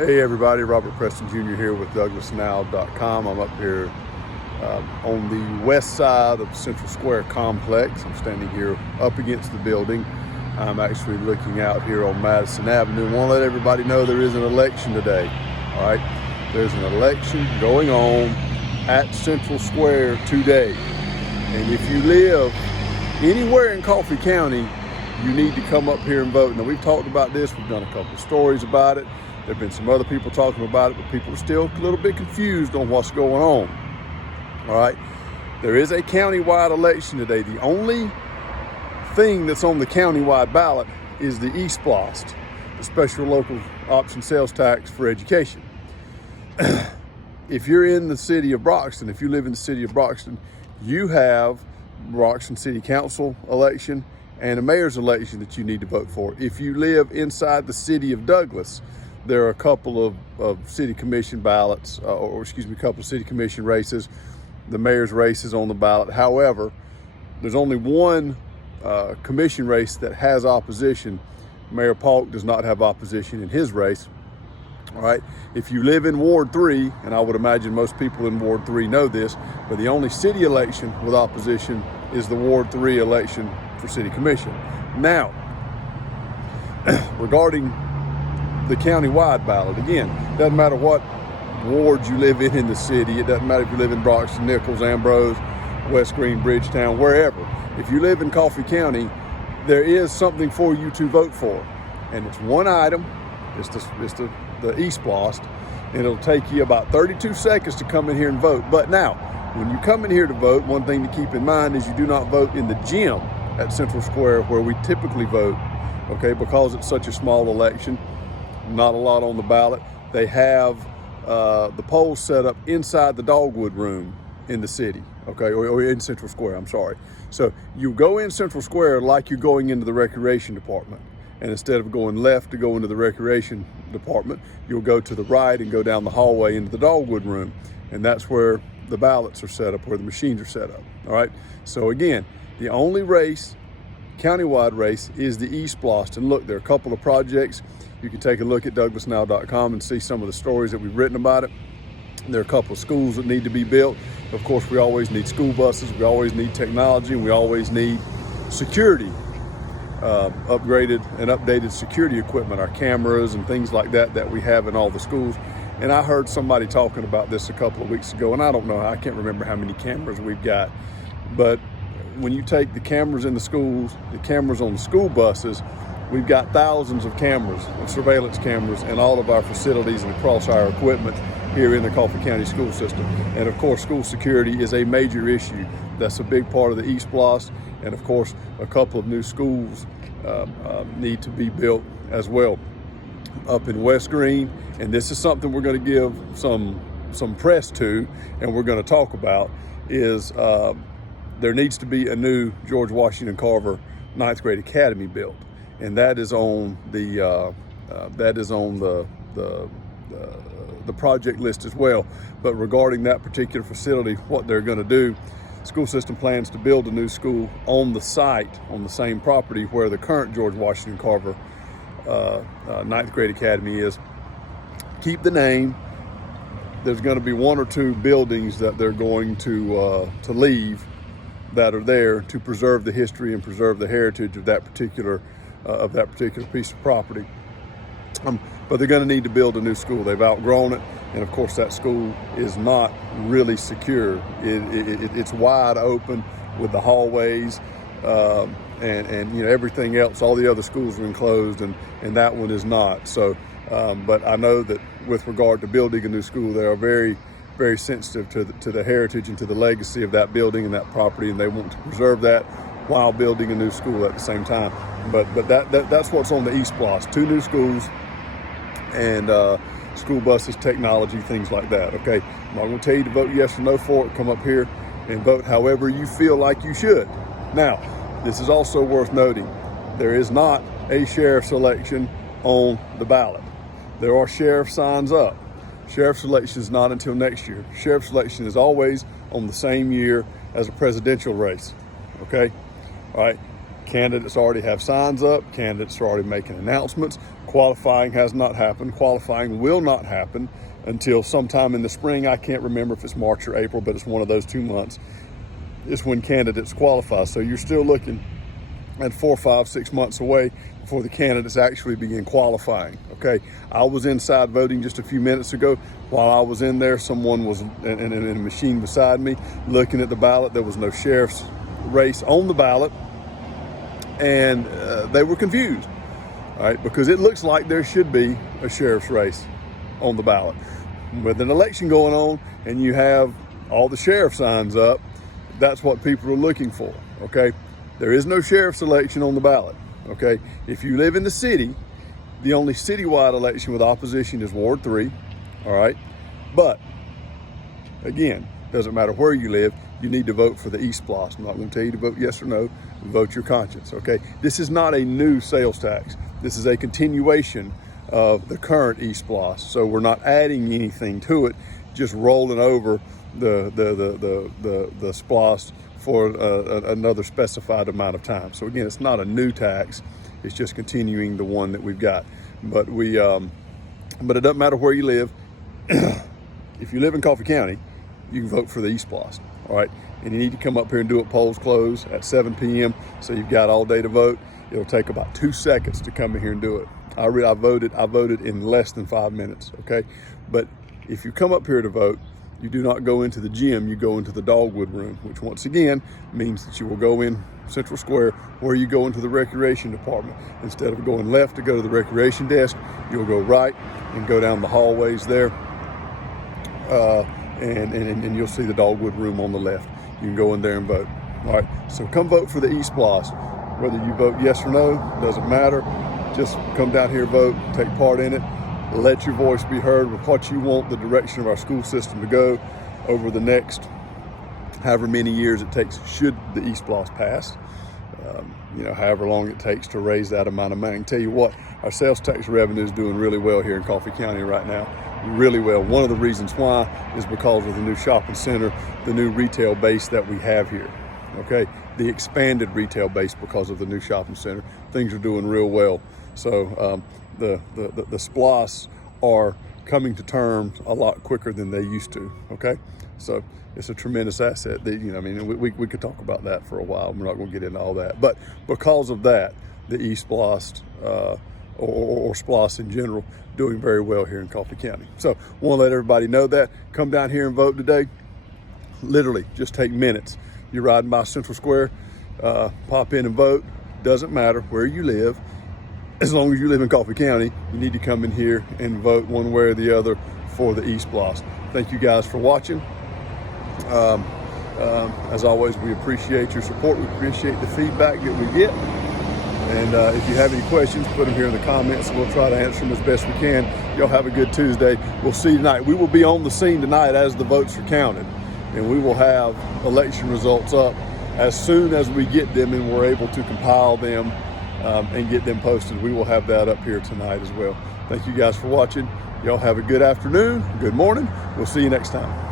Hey everybody, Robert Preston Jr. here with DouglasNow.com. I'm up here on the west side of Central Square complex. I'm standing here up against the building. I'm actually looking out here on Madison Avenue. I want to let everybody know there is an election today. All right, there's an election going on at Central Square today. And if you live anywhere in Coffee County, you need to come up here and vote. Now, we've talked about this. We've done a couple of stories about it. There have been some other people talking about it, but people are still a little bit confused on what's going on. All right, there is a countywide election today. The only thing that's on the countywide ballot is the eSPLOST, the Special Local Option Sales Tax for Education. If you're in the city of Broxton, if you live in the city of Broxton, you have Broxton City Council election and a mayor's election that you need to vote for. If you live inside the city of Douglas, there are a couple of city commission ballots, a couple of city commission races. The mayor's race is on the ballot. However, there's only one commission race that has opposition. Mayor Polk does not have opposition in his race. All right, if you live in Ward 3, and I would imagine most people in Ward 3 know this, but the only city election with opposition is the Ward 3 election for city commission. Now, regarding the countywide ballot, again, doesn't matter what ward you live in the city. It doesn't matter if you live in Broxton, Nichols, Ambrose, West Green, Bridgetown, wherever. If you live in Coffee County, there is something for you to vote for, and it's one item. It's the eSPLOST, and it'll take you about 32 seconds to come in here and vote. But now, when you come in here to vote, one thing to keep in mind is you do not vote in the gym at Central Square where we typically vote, okay, because it's such a small election, not a lot on the ballot. They have the polls set up inside the Dogwood room in the city, okay, or in Central Square, I'm sorry. So you go in Central Square like you're going into the recreation department. And instead of going left to go into the recreation department, you'll go to the right and go down the hallway into the Dogwood room. And that's where the ballots are set up, where the machines are set up, all right? So again, the only race, countywide race, is the eSPLOST. And look, there are a couple of projects. You can take a look at DouglasNow.com and see some of the stories that we've written about it. There are a couple of schools that need to be built. Of course, we always need school buses, we always need technology, and we always need security, upgraded and updated security equipment, our cameras and things like that we have in all the schools. And I heard somebody talking about this a couple of weeks ago, and I don't know, I can't remember how many cameras we've got, but when you take the cameras in the schools, the cameras on the school buses, we've got thousands of cameras, of surveillance cameras in all of our facilities and across our equipment here in the Coffee County school system. And of course, school security is a major issue. That's a big part of the eSPLOST. And of course, a couple of new schools need to be built as well up in West Green. And this is something we're going to give some press to, and we're going to talk about, is there needs to be a new George Washington Carver 9th grade academy built. And that is on the project list as well. But regarding that particular facility, what they're going to do, school system plans to build a new school on the site, on the same property where the current George Washington Carver 9th grade academy is. Keep the name. There's going to be one or two buildings that they're going to leave that are there to preserve the history and preserve the heritage of that particular piece of property. But they're going to need to build a new school. They've outgrown it, and of course that school is not really secure. It's wide open with the hallways and you know, everything else. All the other schools are enclosed, and that one is not. So, but I know that with regard to building a new school, they are very, very sensitive to the heritage and to the legacy of that building and that property, and they want to preserve that while building a new school at the same time. But that's what's on the eSPLOST. 2 new schools and school buses, technology, things like that, okay? I'm not going to tell you to vote yes or no for it. Come up here and vote however you feel like you should. Now, this is also worth noting. There is not a sheriff's election on the ballot. There are sheriff signs up. Sheriff's election is not until next year. Sheriff's election is always on the same year as a presidential race, okay? All right, candidates already have signs up. Candidates are already making announcements. Of Qualifying has not happened. Qualifying will not happen until sometime in the spring. I can't remember if it's March or April, but it's one of those 2 months. It's when candidates qualify. So you're still looking at 4, 5, 6 months away before the candidates actually begin qualifying. Okay, I was inside voting just a few minutes ago. While I was in there, someone was in a machine beside me looking at the ballot. There was no sheriff's race on the ballot, and they were confused, all right, because it looks like there should be a sheriff's race on the ballot. With an election going on and you have all the sheriff signs up, that's what people are looking for, okay? There is no sheriff's election on the ballot, okay? If you live in the city, the only citywide election with opposition is Ward 3, all right? But, again, doesn't matter where you live, you need to vote for the e-splosh. I'm not going to tell you to vote yes or no, vote your conscience, okay? This is not a new sales tax. This is a continuation of the current e-splosh. So we're not adding anything to it, just rolling over the splosh for another specified amount of time. So again, it's not a new tax, it's just continuing the one that we've got. But but it doesn't matter where you live. If you live in Coffee County, you can vote for the e-splosh, all right? And you need to come up here and do it. Polls close at 7 p.m. So you've got all day to vote. It'll take about 2 seconds to come in here and do it. I voted in less than 5 minutes, okay? But if you come up here to vote, you do not go into the gym, you go into the dogwood room, which once again means that you will go in Central Square where you go into the recreation department. Instead of going left to go to the recreation desk, you'll go right and go down the hallways there, and you'll see the dogwood room on the left. You can go in there and vote. All right, so come vote for the e-splosh. Whether you vote yes or no, doesn't matter. Just come down here, vote, take part in it. Let your voice be heard with what you want the direction of our school system to go over the next however many years it takes, should the e-splosh pass. However long it takes to raise that amount of money. I can tell you what, our sales tax revenue is doing really well here in Coffee County right now. Really well. One of the reasons why is because of the new shopping center, the new retail base that we have here. Okay, the expanded retail base because of the new shopping center. Things are doing real well. So the splosh are coming to terms a lot quicker than they used to. Okay, so it's a tremendous asset. We could talk about that for a while. We're not going to get into all that, but because of that, the e-splosh or splosh in general doing very well here in Coffee County. So want to let everybody know that. Come down here and vote today. Literally, just take minutes. You're riding by Central Square, pop in and vote. Doesn't matter where you live. As long as you live in Coffee County, you need to come in here and vote one way or the other for the e-splosh. Thank you guys for watching. As always, we appreciate your support. We appreciate the feedback that we get. And if you have any questions, put them here in the comments and we'll try to answer them as best we can. Y'all have a good Tuesday. We'll see you tonight. We will be on the scene tonight as the votes are counted. And we will have election results up as soon as we get them and we're able to compile them and get them posted. We will have that up here tonight as well. Thank you guys for watching. Y'all have a good afternoon, good morning. We'll see you next time.